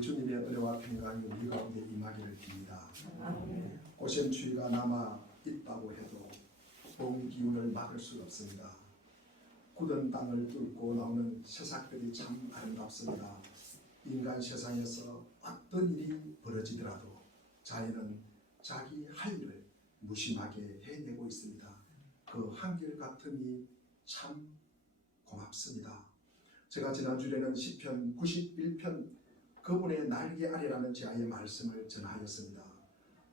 우리 주님의 은혜와 평강이 우리 가운데 임하기를 빕니다. 고생추위가 남아 있다고 해도 봄 기운을 막을 수 없습니다. 굳은 땅을 뚫고 나오는 새싹들이 참 아름답습니다. 인간 세상에서 어떤 일이 벌어지더라도 자연은 자기 할 일을 무심하게 해내고 있습니다. 그 한결같음이 참 고맙습니다. 제가 지난주에는 시편 91편 그분의 날개 아래라는 제아의 말씀을 전하였습니다.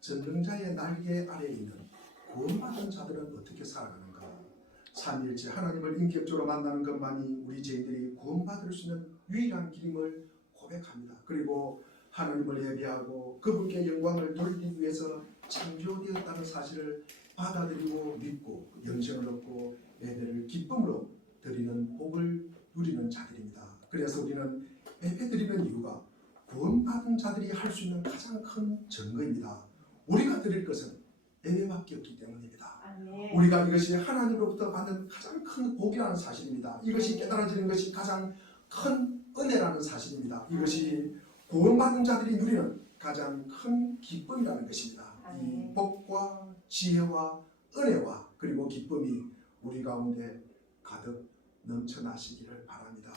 전능자의 날개 아래에 있는 구원받은 자들은 어떻게 살아가는가? 삼위일체 하나님을 인격적으로 만나는 것만이 우리 죄인들이 구원받을 수 있는 유일한 길임을 고백합니다. 그리고 하나님을 예배하고 그분께 영광을 돌리기 위해서 창조되었다는 사실을 받아들이고 믿고 영생을 얻고 예배를 기쁨으로 드리는 복을 누리는 자들입니다. 그래서 우리는 예배 드리는 이유가 구원받은 자들이 할 수 있는 가장 큰 증거입니다. 우리가 드릴 것은 예배밖에 없기 때문입니다. 우리가 이것이 하나님으로부터 받는 가장 큰 복이라는 사실입니다. 이것이 깨달아지는 것이 가장 큰 은혜라는 사실입니다. 이것이 구원받은 자들이 누리는 가장 큰 기쁨이라는 것입니다. 이 복과 지혜와 은혜와 그리고 기쁨이 우리 가운데 가득 넘쳐나시기를 바랍니다.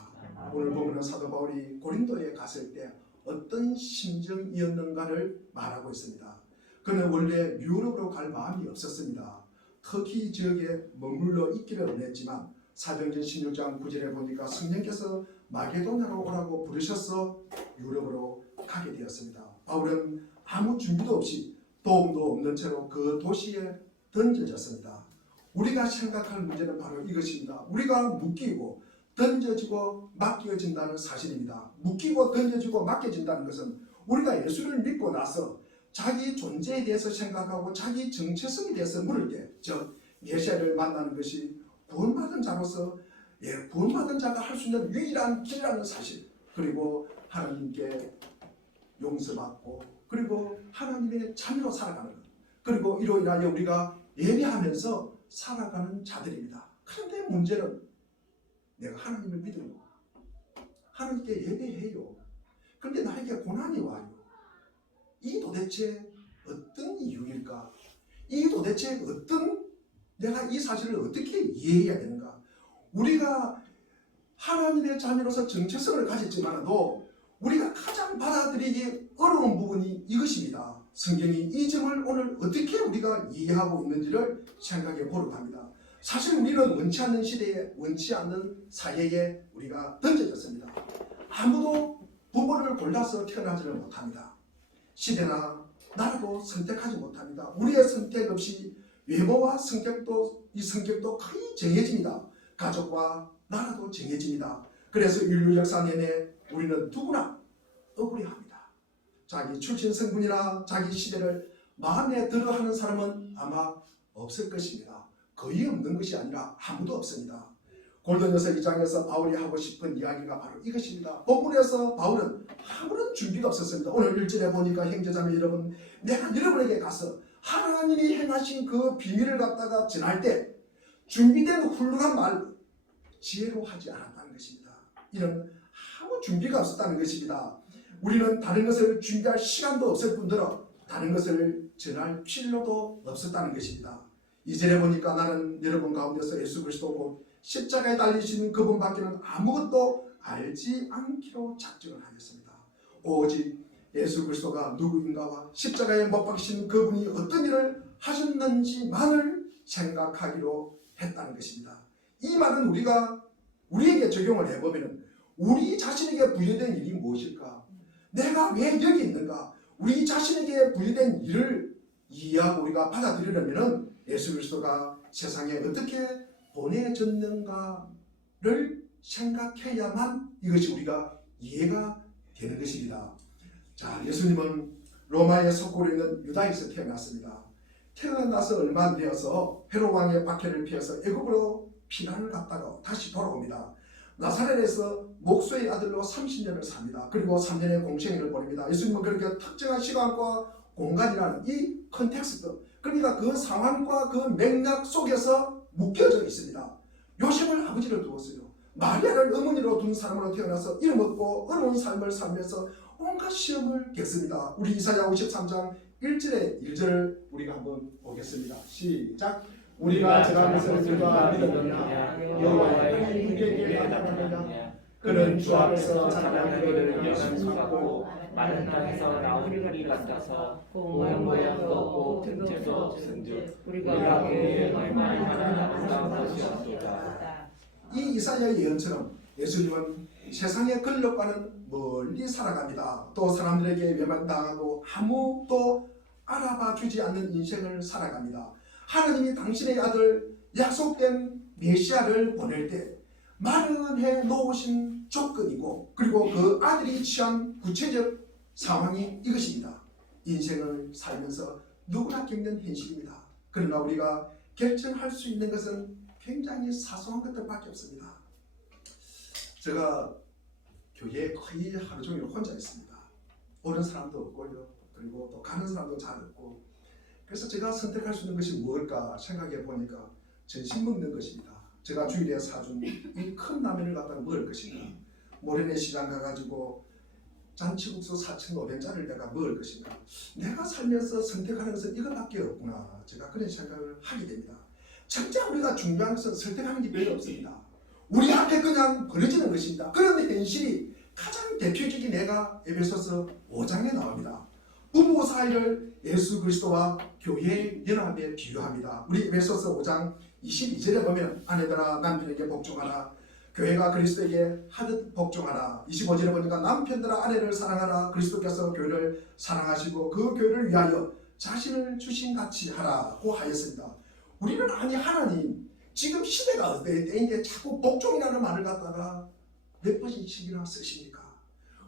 오늘 보면 사도 바울이 고린도에 갔을 때 어떤 심정이었는가를 말하고 있습니다. 그는 원래 유럽으로 갈 마음이 없었습니다. 터키 지역에 머물러 있기를 원했지만 사도행전 16장 9절에 보니까 성령께서 마게도냐로 오라고 부르셔서 유럽으로 가게 되었습니다. 바울은 아무 준비도 없이 도움도 없는 채로 그 도시에 던져졌습니다. 우리가 생각할 문제는 바로 이것입니다. 우리가 묶이고 던져지고 맡겨진다는 사실입니다. 묶이고 던져지고 맡겨진다는 것은 우리가 예수를 믿고 나서 자기 존재에 대해서 생각하고 자기 정체성에 대해서 물을 때, 즉 메시아를 만나는 것이 구원받은 자로서 구원받은 자가 할 수 있는 유일한 길이라는 사실, 그리고 하나님께 용서받고 그리고 하나님의 자녀로 살아가는 것, 그리고 이로 인하여 우리가 예배하면서 살아가는 자들입니다. 그런데 문제는 내가 하나님을 믿으고 하나님께 예배해요. 그런데 나에게 고난이 와요. 이 도대체 어떤 이유일까? 이 도대체 내가 이 사실을 어떻게 이해해야 되는가? 우리가 하나님의 자녀로서 정체성을 가졌지만도 우리가 가장 받아들이기 어려운 부분이 이것입니다. 성경이 이 점을 오늘 어떻게 우리가 이해하고 있는지를 생각해 보려고 합니다. 사실 우리는 원치 않는 시대에 원치 않는 사회에 우리가 던져졌습니다. 아무도 부모를 골라서 태어나지를 못합니다. 시대나 나라도 선택하지 못합니다. 우리의 선택 없이 외모와 성격도 거의 정해집니다. 가족과 나라도 정해집니다. 그래서 인류 역사 내내 우리는 누구나 억울해합니다. 자기 출신 성분이나 자기 시대를 마음에 들어하는 사람은 아마 없을 것입니다. 거의 없는 것이 아니라 아무도 없습니다. 골로새서 2장에서 바울이 하고 싶은 이야기가 바로 이것입니다. 본문에서 바울은 아무런 준비가 없었습니다. 오늘 1절에 보니까 형제자매 여러분, 내가 여러분에게 가서 하나님이 행하신 그 비밀을 갖다가 전할 때 준비된 훌륭한 말, 지혜로 하지 않았다는 것입니다. 이런 아무 준비가 없었다는 것입니다. 우리는 다른 것을 준비할 시간도 없을 뿐더러 다른 것을 전할 필요도 없었다는 것입니다. 2절에 보니까 나는 여러분 가운데서 예수 그리스도고 십자가에 달리신 그분밖에는 아무것도 알지 않기로 작정을 하였습니다. 오직 예수 그리스도가 누구인가와 십자가에 못 박히신 그분이 어떤 일을 하셨는지만을 생각하기로 했다는 것입니다. 이 말은 우리에게 적용을 해보면 우리 자신에게 부여된 일이 무엇일까? 내가 왜 여기 있는가? 우리 자신에게 부여된 일을 이해하고 우리가 받아들이려면 예수 그리스도가 세상에 어떻게 보내졌는가를 생각해야만 이것이 우리가 이해가 되는 것입니다. 자, 예수님은 로마의 석고로 있는 유다에서 태어났습니다. 태어나서 얼마 안 되어서 헤롯 왕의 박해를 피해서 애굽으로 피난을 갔다가 다시 돌아옵니다. 나사렛에서 목수의 아들로 30년을 삽니다. 그리고 3년의 공생애를 보냅니다. 예수님은 그렇게 특정한 시간과 공간이라는 이 컨텍스트, 그러니까 그 상황과 그 맥락 속에서 묶여져 있습니다. 요셉을 아버지를 두었어요. 마리아를 어머니로 둔 사람으로 태어나서 이름 얻고 어려운 삶을 살면서 온갖 시험을 겪습니다. 우리 이사야 53장 1절에 1절을 우리가 한번 보겠습니다. 시작. 우리가 제가면서 누가 믿었느냐 여호와의 훈계를 따르느냐 그는 주 앞에서 자라나기를 열심하고 마른 땅에서 나온 우리 같아서 모양도 없고 등재도 없은즉 우리가 그의 얼마나 아름다운 것이었을까. 이 이사야의 예언처럼 예수님은 세상의 권력과는 멀리 살아갑니다. 또 사람들에게 외면당하고 아무도 알아봐 주지 않는 인생을 살아갑니다. 하나님이 당신의 아들 약속된 메시아를 보낼 때 마련해 놓으신 조건이고 그리고 그 아들이 취한 구체적 상황이 이것입니다. 인생을 살면서 누구나 겪는 현실입니다. 그러나 우리가 결정할 수 있는 것은 굉장히 사소한 것들밖에 없습니다. 제가 교회에 거의 하루 종일 혼자 있습니다. 오는 사람도 없고요. 그리고 또 가는 사람도 잘 없고 그래서 제가 선택할 수 있는 것이 무엇일까 생각해 보니까 전신 먹는 것입니다. 제가 주일에 사준 이 큰 라면을 갖다가 먹을 것인가, 모래내 시장 가가지고 잔치국수 4,500짜리를 내가 먹을 것인가. 내가 살면서 선택하는 것은 이것밖에 없구나. 제가 그런 생각을 하게 됩니다. 진짜 우리가 중요한 것은 선택하는 게 별로 없습니다. 우리 앞에 그냥 벌어지는 것입니다. 그런 현실이 가장 대표적인 예가 에베소서 5장에 나옵니다. 부부 사이를 예수 그리스도와 교회의 연합에 비유합니다. 우리 에베소서 5장 22절에 보면 아내들아 남편에게 복종하라. 교회가 그리스도에게 하듯 복종하라. 25절에 보니까 남편들아 아내를 사랑하라. 그리스도께서 교회를 사랑하시고 그 교회를 위하여 자신을 주신 같이 하라고 하였습니다. 우리는 아니 하나님 지금 시대가 어때 때인데 자꾸 복종이라는 말을 갖다가 몇 번씩이나 쓰십니까?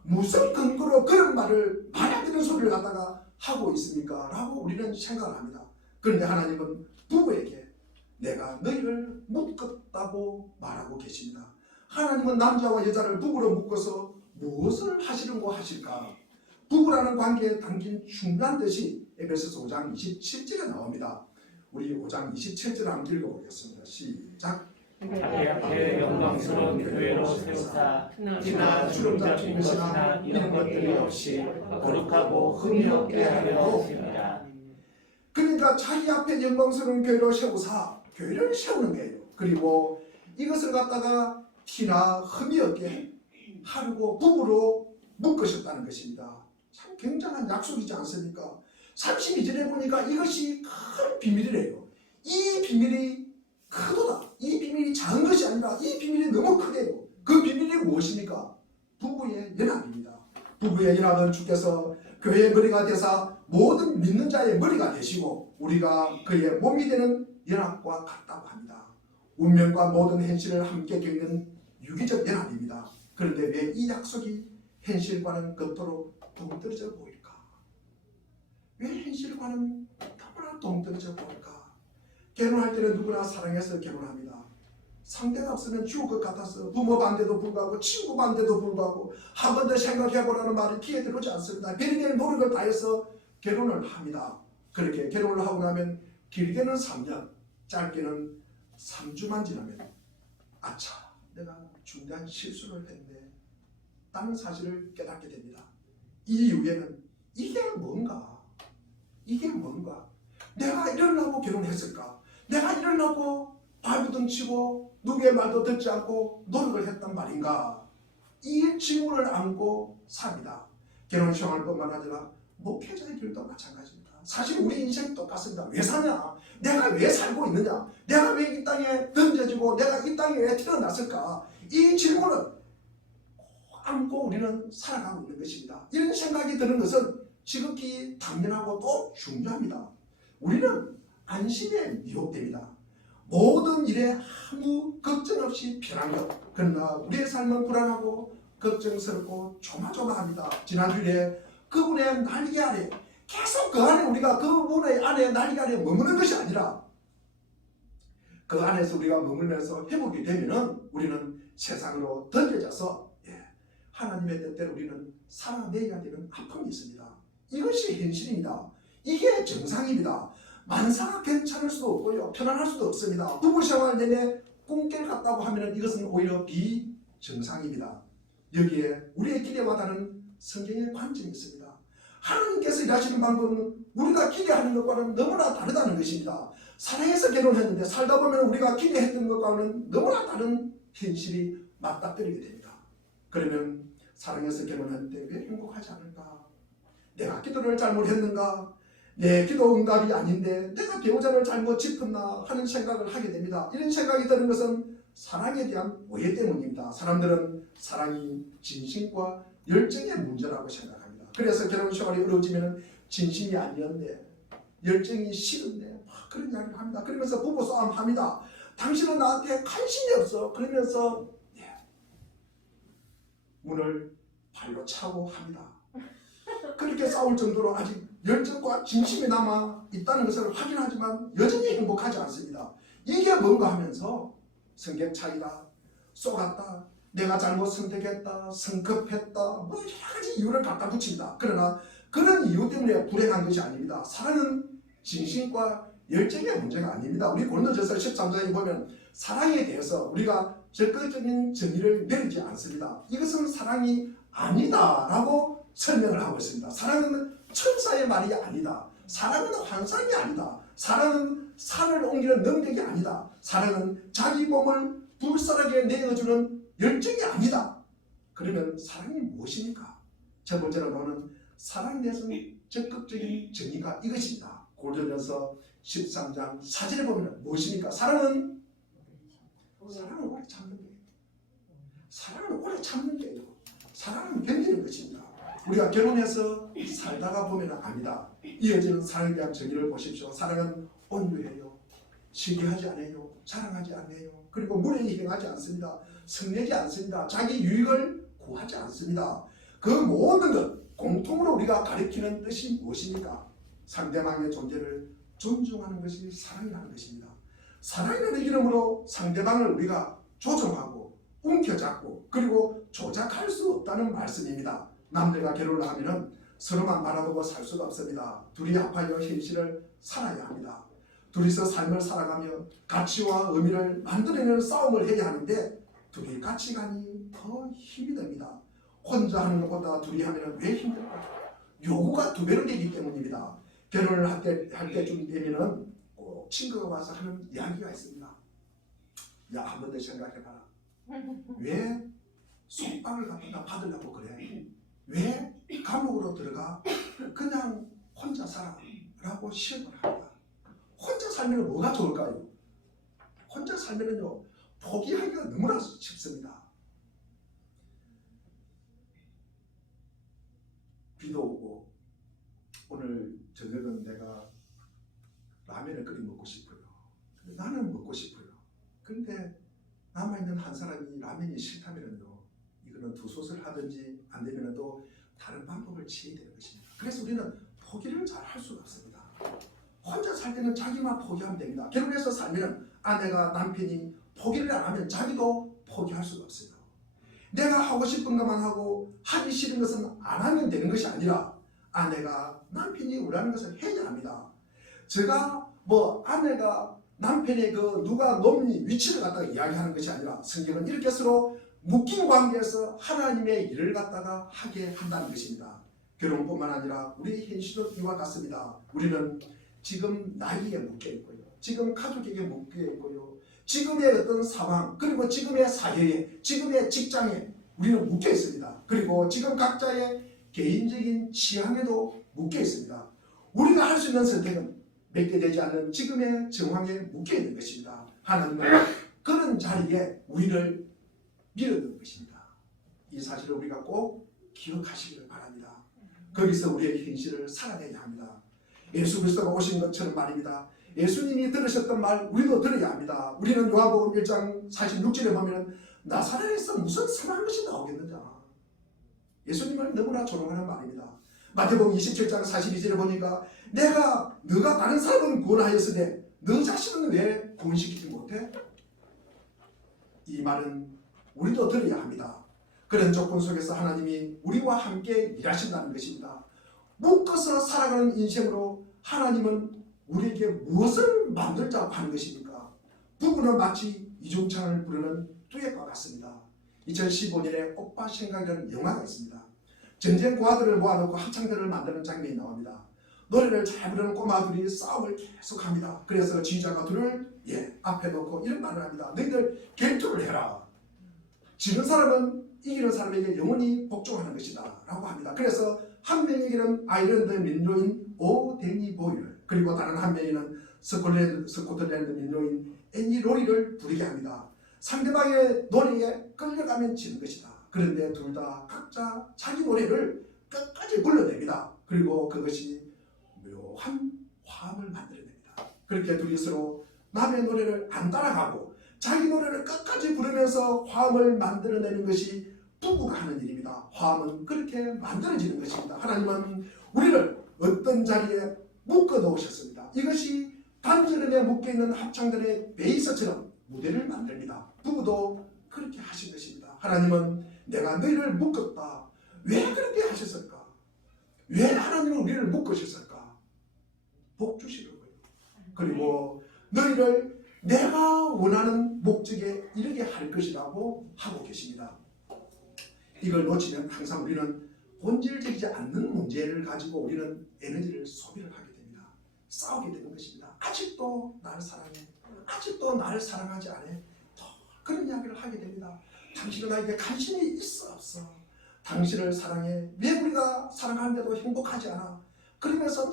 무슨 근거로 그런 말을 말이 되는 소리를 갖다가 하고 있습니까? 라고 우리는 생각을 합니다. 그런데 하나님은 부부에게 내가 너희를 묶었다고 말하고 계십니다. 하나님은 남자와 여자를 부부로 묶어서 무엇을 하시려고 하실까? 부부라는 관계에 담긴 중요한 뜻이 에베소서 5장 27절에 나옵니다. 우리 5장 27절 한번 읽어보겠습니다. 시작. 자기 앞에 영광스러운 교회로 세우사 티나 주름 잡힌 것이나 이런 것들이 없이 거룩하고 흠이 없게 하려 하십니다. 그러니까 자기 앞에 영광스러운 교회로 세우사 교회를 세우는 거예요. 그리고 이것을 갖다가 티나 흠이 없게 하려고 부부로 묶으셨다는 것입니다. 참 굉장한 약속이지 않습니까? 32절에 보니까 이것이 큰 비밀이래요. 이 비밀이 크도다. 이 비밀이 작은 것이 아니라 이 비밀이 너무 크대요. 그 비밀이 무엇입니까? 부부의 연합입니다. 부부의 연합은 주께서 교회의 머리가 되사 모든 믿는 자의 머리가 되시고 우리가 그의 몸이 되는 연합과 같다고 합니다. 운명과 모든 현실을 함께 겪는 유기적 연합입니다. 그런데 왜 이 약속이 현실과는 그토록 동떨어져 보일까? 왜 현실과는 너무나 동떨어져 보일까? 결혼할 때는 누구나 사랑해서 결혼합니다. 상대가 없으면 죽을 것 같아서 부모 반대도 불구하고 친구 반대도 불구하고 한 번 더 생각해보라는 말이 귀에 들어오지 않습니다. 별의별 노력을 다해서 결혼을 합니다. 그렇게 결혼을 하고 나면 길게는 3년, 짧게는 3주만 지나면 아차, 내가 중대한 실수를 했네 라는 사실을 깨닫게 됩니다. 이 이후에는 이게 뭔가? 내가 이러려고 결혼했을까? 내가 이러려고 발부둥치고 누구의 말도 듣지 않고 노력을 했단 말인가? 이 질문을 안고 삽니다. 결혼 생활뿐만 아니라 목회자의 길도 마찬가지입니다. 사실 우리 인생 똑같습니다. 왜 사냐? 내가 왜 살고 있느냐? 내가 왜 이 땅에 던져지고 내가 이 땅에 왜 태어났을까? 이 질문을 안고 우리는 살아가고 있는 것입니다. 이런 생각이 드는 것은 지극히 당연하고 또 중요합니다. 우리는 안심에 미혹됩니다. 모든 일에 아무 걱정 없이 편한 것. 그러나 우리의 삶은 불안하고 걱정스럽고 조마조마합니다. 지난주에 그분의 날개 아래 계속 그 안에 우리가 그분의 안에 날개 아래 머무는 것이 아니라 그 안에서 우리가 머물면서 회복이 되면은 우리는 세상으로 던져져서 하나님의 뜻대로 우리는 살아내야 되는 아픔이 있습니다. 이것이 현실입니다. 이게 정상입니다. 만사가 괜찮을 수도 없고요. 편안할 수도 없습니다. 부부 생활 내내 꿈길 같다고 하면 이것은 오히려 비정상입니다. 여기에 우리의 기대와 다른 성경에 관점이 있습니다. 하나님께서 일하시는 방법은 우리가 기대하는 것과는 너무나 다르다는 것입니다. 사랑해서 결혼했는데 살다 보면 우리가 기대했던 것과는 너무나 다른 현실이 맞닥뜨리게 됩니다. 그러면 사랑해서 결혼했는데 왜 행복하지 않을까? 내가 기도를 잘못했는가? 내 기도 응답이 아닌데 내가 배우자를 잘못 짚었나 하는 생각을 하게 됩니다. 이런 생각이 드는 것은 사랑에 대한 오해 때문입니다. 사람들은 사랑이 진심과 열정의 문제라고 생각합니다. 그래서 결혼 생활이 어려워지면 진심이 아니었네, 열정이 식었네, 그런 이야기를 합니다. 그러면서 부부싸움 합니다. 당신은 나한테 관심이 없어. 그러면서 문을 발로 차고 합니다. 그렇게 싸울 정도로 아직 열정과 진심이 남아 있다는 것을 확인하지만 여전히 행복하지 않습니다. 이게 뭔가 하면서 성격 차이다, 쏘갔다, 내가 잘못 선택했다, 성급했다, 뭐 여러 가지 이유를 갖다 붙인다. 그러나 그런 이유 때문에 불행한 것이 아닙니다. 사랑은 진심과 열정의 문제가 아닙니다. 우리 고린도전서 13장에 보면 사랑에 대해서 우리가 적극적인 정의를 내리지 않습니다. 이것은 사랑이 아니다라고 설명을 하고 있습니다. 사랑은 천사의 말이 아니다. 사랑은 환상이 아니다. 사랑은 산을 옮기는 능력이 아니다. 사랑은 자기 몸을 불살하게 내어주는 열정이 아니다. 그러면 사랑이 무엇입니까? 첫 번째로 보는 사랑에 대해서는 적극적인 정의가 이것입니다. 고린도전서 13장 4절에 보면 무엇입니까? 사랑은 오래 참는 거예요. 사랑은 오래 참는 거예요. 사랑은 견디는 것입니다. 우리가 결혼해서 살다가 보면 압니다. 이어지는 사랑에 대한 정의를 보십시오. 사랑은 온유해요. 시기하지 않아요. 자랑하지 않아요. 그리고 무례히 행하지 않습니다. 성내지 않습니다. 자기 유익을 구하지 않습니다. 그 모든 것 공통으로 우리가 가리키는 뜻이 무엇입니까? 상대방의 존재를 존중하는 것이 사랑이라는 것입니다. 사랑이라는 이름으로 상대방을 우리가 조종하고 움켜잡고 그리고 조작할 수 없다는 말씀입니다. 남들과 결혼을 하면 서로만 바라보고 살 수가 없습니다. 둘이 합하여 현실을 살아야 합니다. 둘이서 삶을 살아가며 가치와 의미를 만들어내는 싸움을 해야 하는데 둘이 가치관이 더 힘이 듭니다. 혼자 하는 것보다 둘이 하면 왜 힘들까? 요구가 두 배로 되기 때문입니다. 결혼을 할 때쯤 되면은 꼭 친구가 와서 하는 이야기가 있습니다. 야, 한 번 더 생각해봐라. 왜 속박을 갖다 받으려고 그래? 왜 감옥으로 들어가? 그냥 혼자 살아 라고 시험을 합니다. 혼자 살면 뭐가 좋을까요? 혼자 살면요 포기하기가 너무나 쉽습니다. 비도 오고 오늘 저녁은 내가 라면을 끓여 먹고 싶어요. 나는 먹고 싶어요. 그런데 남아있는 한 사람이 라면이 싫다면요 이거는 두솥을 하든지 안 되면 또 다른 방법을 취해야 되는 것입니다. 그래서 우리는 포기를 잘 할 수가 없습니다. 혼자 살 때는 자기만 포기하면 됩니다. 결혼해서 살면 아내가 남편이 포기를 안 하면 자기도 포기할 수가 없어요. 내가 하고 싶은 것만 하고 하기 싫은 것은 안 하면 되는 것이 아니라 아내가 남편이 원하는 것을 해야 합니다. 제가 아내가 남편의 그 누가 높니 위치를 갖다가 이야기하는 것이 아니라 성경은 이렇게 서로 묶인 관계에서 하나님의 일을 갖다가 하게 한다는 것입니다. 결혼뿐만 아니라 우리 현실도 이와 같습니다. 우리는 지금 나이에 묶여 있고요. 지금 가족에게 묶여 있고요. 지금의 어떤 상황 그리고 지금의 사회에 지금의 직장에 우리는 묶여 있습니다. 그리고 지금 각자의 개인적인 취향에도 묶여 있습니다. 우리가 할 수 있는 선택은 몇 개 되지 않는 지금의 정황에 묶여 있는 것입니다. 하나님은 그런 자리에 우리를 밀어넣은 것입니다. 이 사실을 우리가 꼭 기억하시기를 바랍니다. 거기서 우리의 현실을 살아내야 합니다. 예수 그리스도가 오신 것처럼 말입니다. 예수님이 들으셨던 말 우리도 들어야 합니다. 우리는 요한복음 1장 46절에 보면 나사렛에서 무슨 선한 것이 나오겠느냐. 예수님을 너무나 조롱하는 말입니다. 마태복음 27장 42절에 보니까 너가 다른 사람은 구원하였으되 너 자신은 왜 구원시키지 못해? 이 말은 우리도 들어야 합니다. 그런 조건 속에서 하나님이 우리와 함께 일하신다는 것입니다. 묶어서 살아가는 인생으로 하나님은 우리에게 무엇을 만들자고 하는 것입니까? 부부는 마치 이중창을 부르는 듀엣과 같습니다. 2015년에 오빠 생각이라는 영화가 있습니다. 전쟁 고아들을 모아놓고 합창단을 만드는 장면이 나옵니다. 노래를 잘 부르는 꼬마들이 싸움을 계속합니다. 그래서 지휘자가 둘을 앞에 놓고 이런 말을 합니다. 너희들 결투를 해라. 지는 사람은 이기는 사람에게 영원히 복종하는 것이다 라고 합니다. 그래서 한 명에게는 아일랜드 민요인 오 데니 보일, 그리고 다른 한 명에는 스코틀랜드 민요인 애니 로리를 부르게 합니다. 상대방의 노래에 끌려가면 지는 것이다. 그런데 둘 다 각자 자기 노래를 끝까지 불러냅니다. 그리고 그것이 묘한 화음을 만들어냅니다. 그렇게 둘이 서로 남의 노래를 안 따라가고 자기 노래를 끝까지 부르면서 화음을 만들어내는 것이 부부가 하는 일입니다. 화음은 그렇게 만들어지는 것입니다. 하나님은 우리를 어떤 자리에 묶어 놓으셨습니다. 이것이 단절음에 묶여있는 합창들의 베이스처럼 무대를 만듭니다. 부부도 그렇게 하신 것입니다. 하나님은 내가 너희를 묶었다. 왜 그렇게 하셨을까? 왜 하나님은 우리를 묶으셨을까? 복 주시려고요. 그리고 너희를 내가 원하는 목적에 이르게 할 것이라고 하고 계십니다. 이걸 놓치면 항상 우리는 본질적이지 않는 문제를 가지고 우리는 에너지를 소비를 하게 됩니다. 싸우게 되는 것입니다. 아직도 나를 사랑해. 아직도 나를 사랑하지 않아. 그런 이야기를 하게 됩니다. 당신은 나에게 관심이 있어 없어? 당신을 사랑해. 왜 우리가 사랑하는데도 행복하지 않아? 그러면서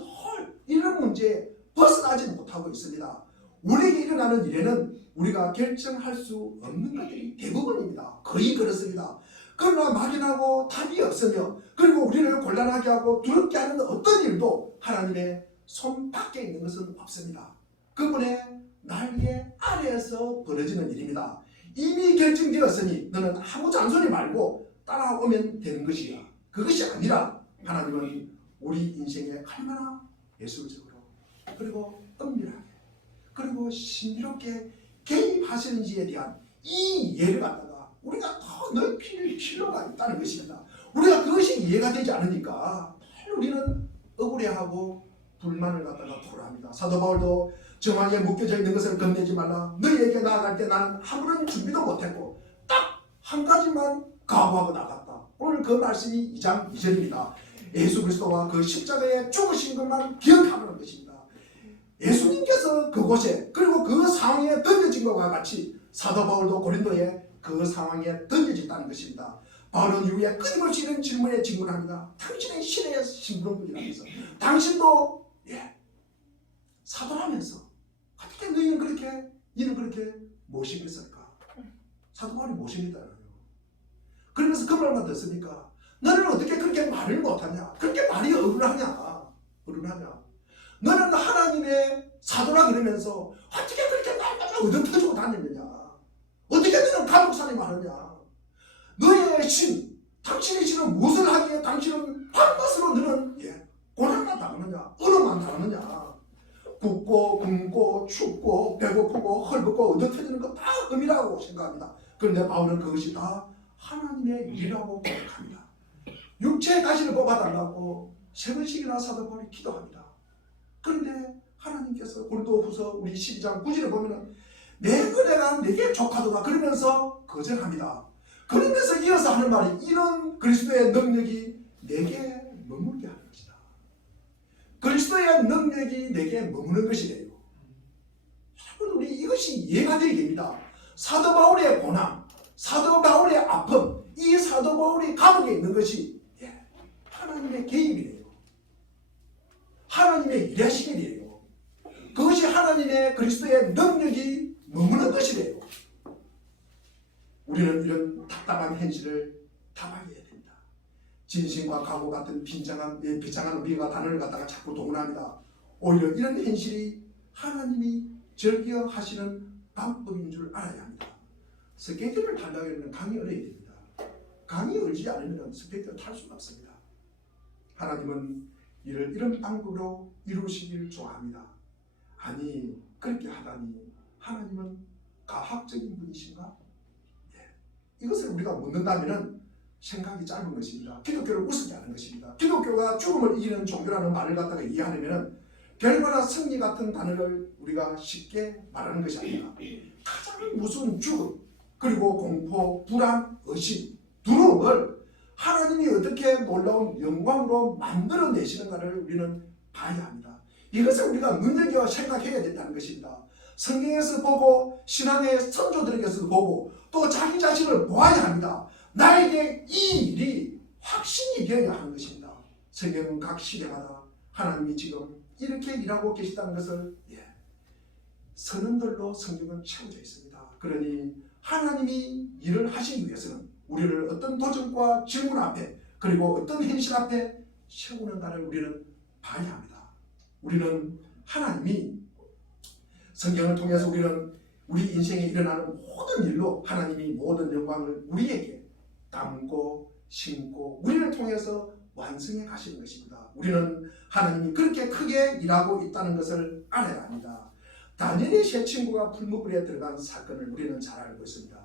이런 문제에 벗어나지 못하고 있습니다. 우리에게 일어나는 일에는 우리가 결정할 수 없는 것들이 대부분입니다. 거의 그렇습니다. 그러나 막연하고 답이 없으며 그리고 우리를 곤란하게 하고 두렵게 하는 어떤 일도 하나님의 손 밖에 있는 것은 없습니다. 그분의 날개 아래에서 벌어지는 일입니다. 이미 결정되었으니 너는 아무 잔소리 말고 따라오면 되는 것이야. 그것이 아니라 하나님은 우리 인생에 얼마나 예술적으로 그리고 은밀하게 그리고 신비롭게 개입하시는지에 대한 이 이해를 갖다가 우리가 더 넓힐 필요가 있다는 것입니다. 우리가 그것이 이해가 되지 않으니까 우리는 억울해하고 불만을 갖다가 토로합니다. 사도 바울도 정황에 묶여져 있는 것을 겁내지 말라. 너희에게 나아갈 때 나는 아무런 준비도 못했고 딱 한 가지만 각오하고 나갔다. 오늘 그 말씀이 2장 2절입니다. 예수 그리스도와 그 십자가에 죽으신 것만 기억하는 것입니다. 예수님께서 그곳에 그리고 그 상황에 던져진 것과 같이 사도 바울도 고린도에 그 상황에 던져졌다는 것입니다. 바울은 이후에 끊임없이 이런 질문에 질문합니다. 당신의 신의 신분이라면서 당신도 사도라면서 어떻게 너희는 그렇게 못생겼을까? 사도 바울이 못생겼다는 그러면서 그 말만 듣습니까? 너는 어떻게 그렇게 말을 못하냐? 그렇게 말이 어른하냐? 너는 하나님의 사도라 그러면서 어떻게 그렇게 날마다 얻어터주고 다니느냐? 어떻게 너는 감옥살이만 하느냐? 너의 신, 당신의 신은 무엇을 하기에 당신은 한 것으로 너는 고난만 당하느냐? 어려움만 당하느냐? 굽고 굶고 춥고 배고프고 헐벗고 얻어터지는 거 다 음이라고 생각합니다. 그런데 바울은 그것이 다 하나님의 일이라고 고백합니다. 육체의 가시를 뽑아달라고 3번씩이나 사도 바울이 기도합니다. 그런데 하나님께서 고린도후서 우리 12장 9절에 보면은 내 은혜가 내게 족하도다 그러면서 거절합니다. 그러면서 이어서 하는 말이 이런 그리스도의 능력이 내게 머물게 하는 것이다. 그리스도의 능력이 내게 머무는 것이래요. 여러분 우리 이것이 이해가 되게 됩니다. 사도 바울의 고난, 사도 바울의 아픔, 이 사도 바울이 감옥에 있는 것이 하나님의 개입이래요. 하나님의 일하심이래요. 그것이 하나님의 그리스도의 능력이 머무는 것이래요. 우리는 이런 답답한 현실을 타박해야 됩니다. 진심과 각오 같은 비장한 우리가 단어를 갖다가 자꾸 동원합니다. 오히려 이런 현실이 하나님이 절기하시는 방법인 줄 알아야 합니다. 스케이트를 타려고 하면 강이 얼어야 됩니다. 강이 얼지 않으면 스케이트를 탈 수가 없습니다. 하나님은 이를 이런 방법으로 이루시길 좋아합니다. 아니 그렇게 하다니 하나님은 가학적인 분이신가? 이것을 우리가 묻는다면 생각이 짧은 것입니다. 기독교를 우습게 하는 것입니다. 기독교가 죽음을 이기는 종교라는 말을 갖다가 이해하려면 결과나 승리 같은 단어를 우리가 쉽게 말하는 것이 아니라 가장 무서운 죽음 그리고 공포, 불안, 의심, 두려움을 하나님이 어떻게 놀라운 영광으로 만들어내시는가를 우리는 봐야 합니다. 이것을 우리가 눈여겨 생각해야 된다는 것입니다. 성경에서 보고 신앙의 선조들에게서 보고 또 자기 자신을 보아야 합니다. 나에게 이 일이 확신이 되어야 하는 것입니다. 성경은 각 시대마다 하나님이 지금 이렇게 일하고 계시다는 것을 선언들로 성경은 채워져 있습니다. 그러니 하나님이 일을 하시기 위해서는 우리를 어떤 도전과 질문 앞에 그리고 어떤 현실 앞에 세우는가를 우리는 봐야 합니다. 우리는 하나님이 성경을 통해서 우리는 우리 인생에 일어나는 모든 일로 하나님이 모든 영광을 우리에게 담고 심고 우리를 통해서 완성해 가시는 것입니다. 우리는 하나님이 그렇게 크게 일하고 있다는 것을 알아야 합니다. 다니엘의 세 친구가 풀무불에 들어간 사건을 우리는 잘 알고 있습니다.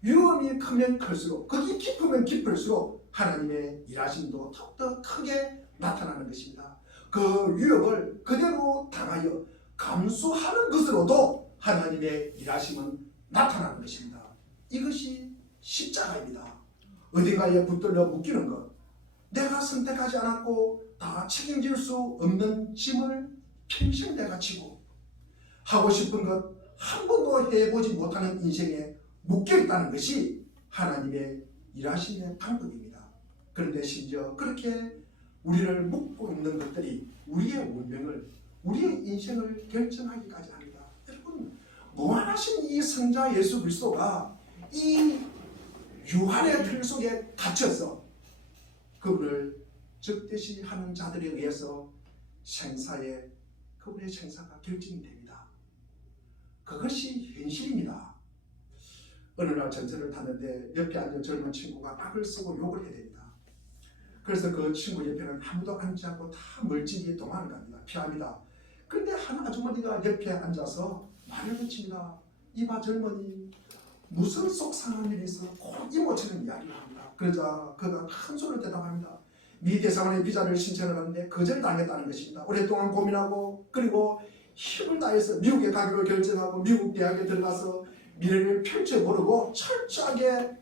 위험이 크면 클수록 거기 깊으면 깊을수록 하나님의 일하심도 더욱더 크게 나타나는 것입니다. 그 위협을 그대로 당하여 감수하는 것으로도 하나님의 일하심은 나타나는 것입니다. 이것이 십자가입니다. 어딘가에 붙들려 묶이는 것, 내가 선택하지 않았고 다 책임질 수 없는 짐을 평생 내가 지고 하고 싶은 것 한 번도 해보지 못하는 인생에 묶여있다는 것이 하나님의 일하심의 방법입니다. 그런데 심지어 그렇게 우리를 묶고 있는 것들이 우리의 운명을 우리의 인생을 결정하기까지 합니다. 여러분, 무한하신 이 성자 예수 그리스도가 이 유한의 틀 속에 갇혀서 그분을 적대시 하는 자들에 의해서 그분의 생사가 결정이 됩니다. 그것이 현실입니다. 어느 날 전철을 탔는데 옆에 앉은 젊은 친구가 악을 쓰고 욕을 해야 됩니다. 그래서 그 친구 옆에는 아무도 앉지 않고 다 멀찍이 도망을 갑니다. 피합니다. 그런데 한 아주머니가 옆에 앉아서 말을 붙입니다. 이봐 젊은이, 무슨 속상한 일이 있어? 꼭 이모처럼 이야기를 합니다. 그러자 그가 큰 소리로 대답합니다. 미 대사관에 비자를 신청을 하는데 거절당했다는 것입니다. 오랫동안 고민하고 그리고 힘을 다해서 미국에 가기로 결정하고 미국 대학에 들어가서 미래를 펼쳐보려고 철저하게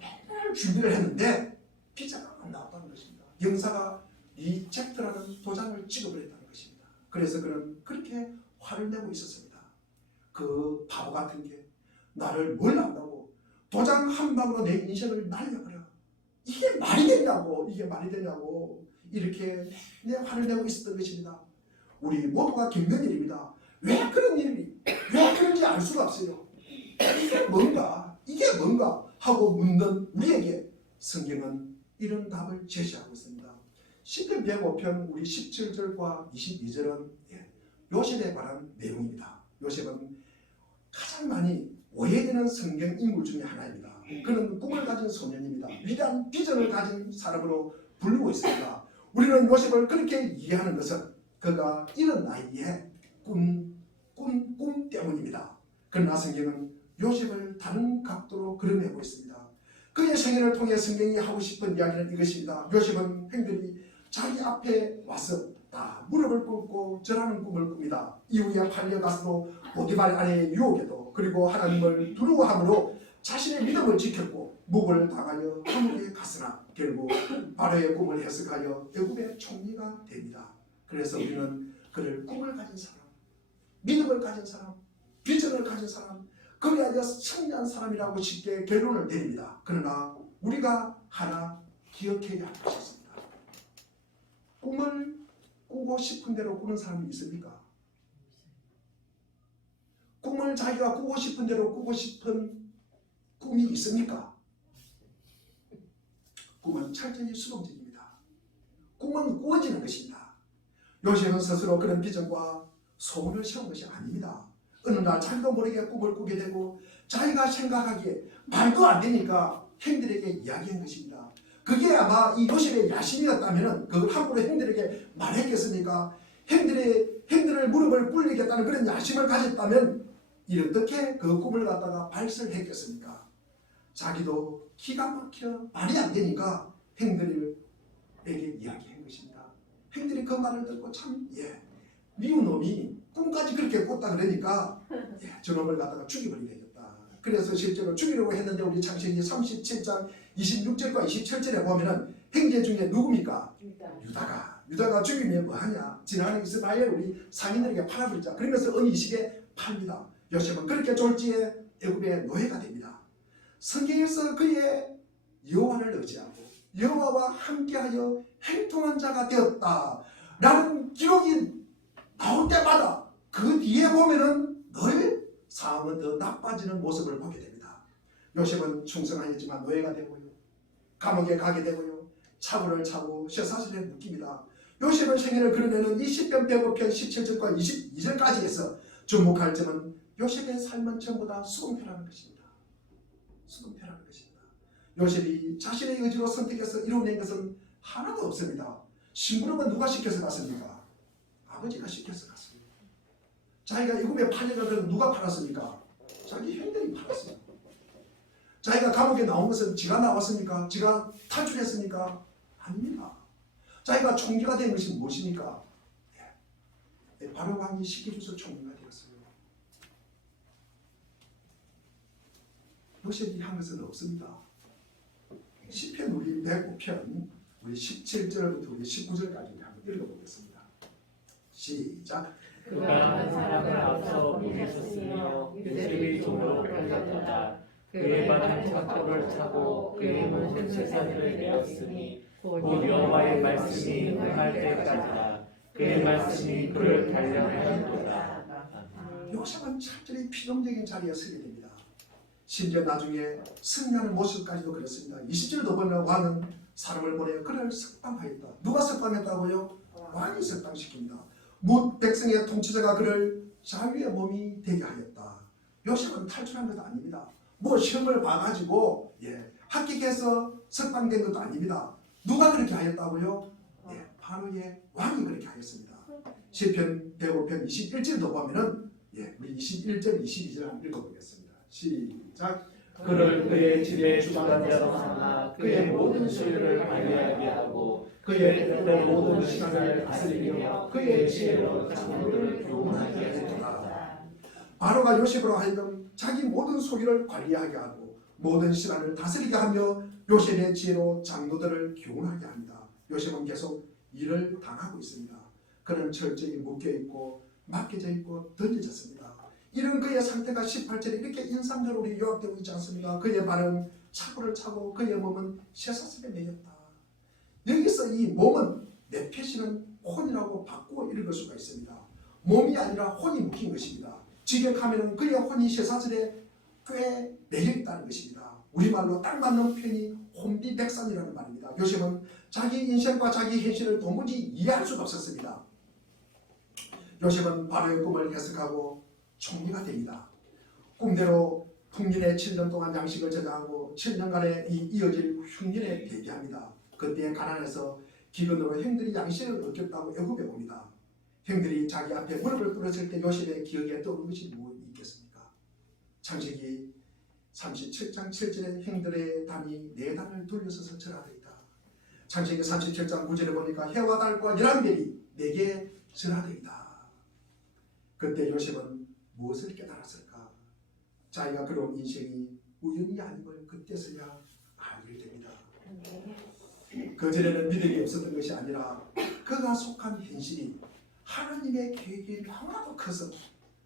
맨날 준비를 했는데 비자가 안 나왔다는 것입니다. 영사가 리젝트라는 도장을 찍어버렸다는 것입니다. 그래서 그는 그렇게 화를 내고 있었습니다. 그 바보 같은 게 나를 뭘 안다고 도장 한 방으로 내 인생을 날려버려. 이게 말이 되냐고 이렇게 내 화를 내고 있었던 것입니다. 우리 모두가 겪는 일입니다. 왜 그런지 알 수가 없어요. 이게 뭔가 하고 묻는 우리에게 성경은 이런 답을 제시하고 있습니다. 시편 105편 우리 17절과 22절은 요셉에 관한 내용입니다. 요셉은 가장 많이 오해되는 성경 인물 중에 하나입니다. 그는 꿈을 가진 소년입니다. 위대한 비전을 가진 사람으로 불리고 있습니다. 우리는 요셉을 그렇게 이해하는 것은 그가 이런 나이에 꿈 때문입니다. 그러나 성경은 요셉을 다른 각도로 그려내고 있습니다. 그의 생애를 통해 성경이 하고 싶은 이야기는 이것입니다. 요셉은 형들이 자기 앞에 와서 다 무릎을 꿇고 절하는 꿈을 꿉니다. 이후에 팔려가서도 보디발 아내의 유혹에도 그리고 하나님을 두려워함으로 자신의 믿음을 지켰고 목을 당하여 감옥에 갔으나 결국 바로의 꿈을 해석하여 애굽의 총리가 됩니다. 그래서 우리는 그를 꿈을 가진 사람, 믿음을 가진 사람, 비전을 가진 사람, 그리하여 승리한 사람이라고 쉽게 결론을 내립니다. 그러나 우리가 하나 기억해야 할 것이 있습니다. 꿈을 꾸고 싶은 대로 꾸는 사람이 있습니까? 꿈을 자기가 꾸고 싶은 대로 꾸고 싶은 꿈이 있습니까? 꿈은 철저히 수동적입니다. 꿈은 꾸어지는 것입니다. 요셉은 스스로 그런 비전과 소원을 세운 것이 아닙니다. 어느 날 자기도 모르게 꿈을 꾸게 되고 자기가 생각하기에 말도 안 되니까 형들에게 이야기한 것입니다. 그게 아마 이 요셉의 야심이었다면 그 함부로 형들에게 말했겠습니까? 형들의 무릎을 꿇리겠다는 그런 야심을 가졌다면 어떻게 그 꿈을 갖다가 발설했겠습니까? 자기도 기가 막혀 말이 안 되니까 형들에게 이야기한 것입니다. 형들이 그 말을 듣고 참 미운 놈이 꿈까지 그렇게 꿨다 그러니까 저놈을 갖다가 죽여버리겠다. 그래서 실제로 죽이려고 했는데 우리 창세기 37장 26절과 27절에 보면은 형제 중에 누굽니까? 유다가 죽이면 뭐하냐? 지나가는 이스라엘 우리 상인들에게 팔아버리자. 그러면서 은 20에 팝니다. 요셉은 그렇게 졸지에 애굽의 노예가 됩니다. 성경에서 그의 여호와를 의지하고 여호와와 함께하여 행통한 자가 되었다 라는 기록이 나올 때마다 그 뒤에 보면은 늘 상황은 더 나빠지는 모습을 보게 됩니다. 요셉은 충성하였지만 노예가 되고요, 감옥에 가게 되고요, 차고를 차고 쇠사슬에 묶입니다. 요셉의 생애를 그려내는 이 시편 105편 17절과 22절까지 해서 주목할 점은 요셉의 삶은 전부 다 수동표라는 것입니다. 수동표라는 것입니다. 요셉이 자신의 의지로 선택해서 이루어낸 것은 하나도 없습니다. 심부름은 누가 시켜서 갔습니까? 아버지가 시켜서 갔습니다. 자기가 애굽에 팔려간 것은 누가 팔았습니까? 자기 형들이 팔았습니다. 자기가 감옥에 나온 것은 지가 나왔습니까? 지가 탈출했습니까? 아닙니다. 자기가 총리가 된 것이 무엇입니까? 바로 왕이 시켜줘서 총리가 되었어요. 요셉이 한 것은 없습니다. 시편 우리 105편 우리 17절부터 우리 19절까지 한번 읽어보겠습니다. 시작. 그가 한 사람을 앞서 보내셨으며 요셉이 종으로 팔렸도다. 그의 발은 척도를 차고 그의 몸은 쇠사슬을 내었으니 곧 여호와의 말씀이 응할 때까지다. 그의 말씀이 그를 단련하였도다. 요셉은 철저히 필연적인 자리에 서게 됩니다. 심지어 나중에 승리하는 모습까지도 그렇습니다. 20절도 보면 왕은 사람을 보내어 그를 석방하였다. 누가 석방했다고요? 왕이 석방시킵니다. 뭇 백성의 통치자가 그를 자유의 몸이 되게 하였다. 요셉은 탈출한 것도 아닙니다. 뭐 시험을 봐가지고 합격해서 석방된 것도 아닙니다. 누가 그렇게 하였다고요? 바로 왕이 그렇게 하였습니다. 시편 105편 21절도 보면은 우리 21절 22절 한번 읽어보겠습니다. 시작. 그를 그의 집에 주관자로 삼아 그의 모든 소유를 관리하게 하고 그의 뜻대 모든 시간을 다스리며 그의 지혜로 장로를 교훈하게 하였다. 바로가 요셉으로 하여금 자기 모든 소유를 관리하게 하고 모든 시간을 다스리게 하며 요셉의 지혜로 장로들을 교훈하게 합니다. 요셉은 계속 일을 당하고 있습니다. 그는 철저히 묶여있고 맡겨져 있고 던져졌습니다. 이런 그의 상태가 18절에 이렇게 인상적으로 요약되고 있지 않습니까? 그의 발은 차고를 차고 그의 몸은 쇠사슬에 매였다. 여기서 이 몸은 네페시는 혼이라고 바꾸어 읽을 수가 있습니다. 몸이 아니라 혼이 묶인 것입니다. 직역하면 그의 혼이 쇠사슬에 꽤 매여있다는 것입니다. 우리말로 딱 맞는 표현이 혼비백산이라는 말입니다. 요셉은 자기 인생과 자기 현실을 도무지 이해할 수가 없었습니다. 요셉은 바로의 꿈을 해석하고 총리가 됩니다. 꿈대로 풍년의 7년 동안 양식을 저장하고 7년간의 이어질 흉년에 대비합니다. 그때 가난해서 기근으로 형들이 양식을 얻겠다고 애굽에 옵니다. 형들이 자기 앞에 무릎을 꿇었을 때 요셉의 기억에 떠오른 것이 무엇이 있겠습니까? 창세기 37장 7절에 형들의 단이 4단을 돌려서서 절하되었다. 창세기 37장 9절에 보니까 해와 달과 11별이 내게 절하되었다. 그때 요셉은 무엇을 깨달았을까? 자기가 그런 인생이 우연이 아님을 그때서야 알게 됩니다. 그전에는 믿음이 없었던 것이 아니라 그가 속한 현실이 하나님의 계획이 너무나도 커서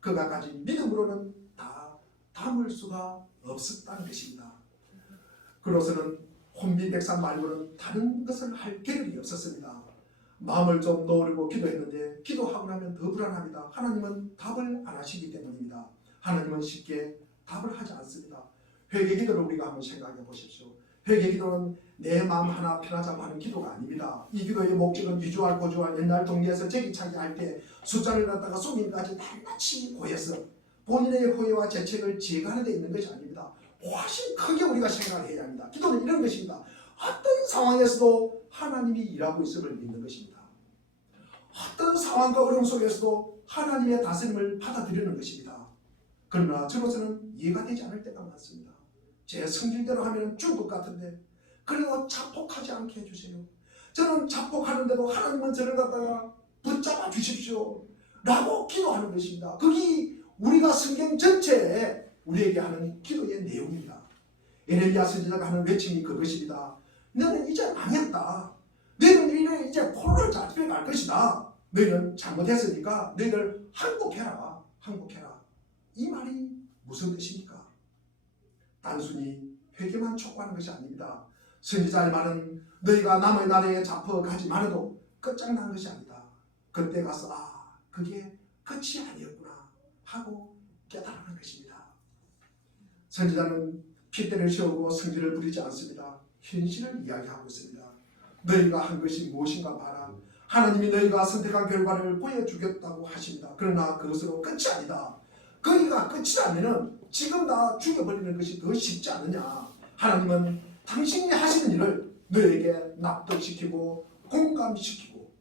그가 가진 믿음으로는 다 담을 수가 없었다는 것입니다. 그로서는 혼비백산 말고는 다른 것을 할 계획이 없었습니다. 마음을 좀 놓으려고 기도했는데 기도하고 나면 더 불안합니다. 하나님은 답을 안 하시기 때문입니다. 하나님은 쉽게 답을 하지 않습니다. 회개 기도를 우리가 한번 생각해 보십시오. 회개 기도는 내 마음 하나 편하자고 하는 기도가 아닙니다. 이 기도의 목적은 유주할 고주할 옛날 동네에서 제기차기 할 때 숫자를 갖다가 손님까지 낱낱이 고해서 본인의 호의와 재책을 제거하는 데 있는 것이 아닙니다. 훨씬 크게 우리가 생각을 해야 합니다. 기도는 이런 것입니다. 어떤 상황에서도 하나님이 일하고 있음을 믿는 것입니다. 어떤 상황과 어려움 속에서도 하나님의 다스림을 받아들이는 것입니다. 그러나 저로서는 이해가 되지 않을 때가 많습니다. 제 성질대로 하면 죽을 것 같은데 그래도 자폭하지 않게 해주세요. 저는 자폭하는데도 하나님은 저를 갖다가 붙잡아 주십시오 라고 기도하는 것입니다. 그게 우리가 성경 전체에 우리에게 하는 기도의 내용입니다. 에레미야 선지자가 하는 외침이 그것입니다. 너는 이제 망했다. 너희는 이제 포로를 잡혀 갈 것이다. 너희는 잘못했으니까 너희들 항복해라. 항복해라. 이 말이 무슨 뜻입니까? 단순히 회개만 촉구하는 것이 아닙니다. 선지자의 말은 너희가 남의 나라에 잡혀가지 말아도 끝장난 것이 아니다. 그때 가서 그게 끝이 아니었구나 하고 깨달은 것입니다. 선지자는 핏대를 세우고 성질을 부리지 않습니다. 현실을 이야기하고 있습니다. 너희가 한 것이 무엇인가 봐라. 하나님이 너희가 선택한 결과를 보여주겠다고 하십니다. 그러나 그것으로 끝이 아니다. 거기가 끝이라면 지금 다 죽여버리는 것이 더 쉽지 않느냐. 하나님은 당신이 하시는 일을 너희에게 납득시키고 공감시키고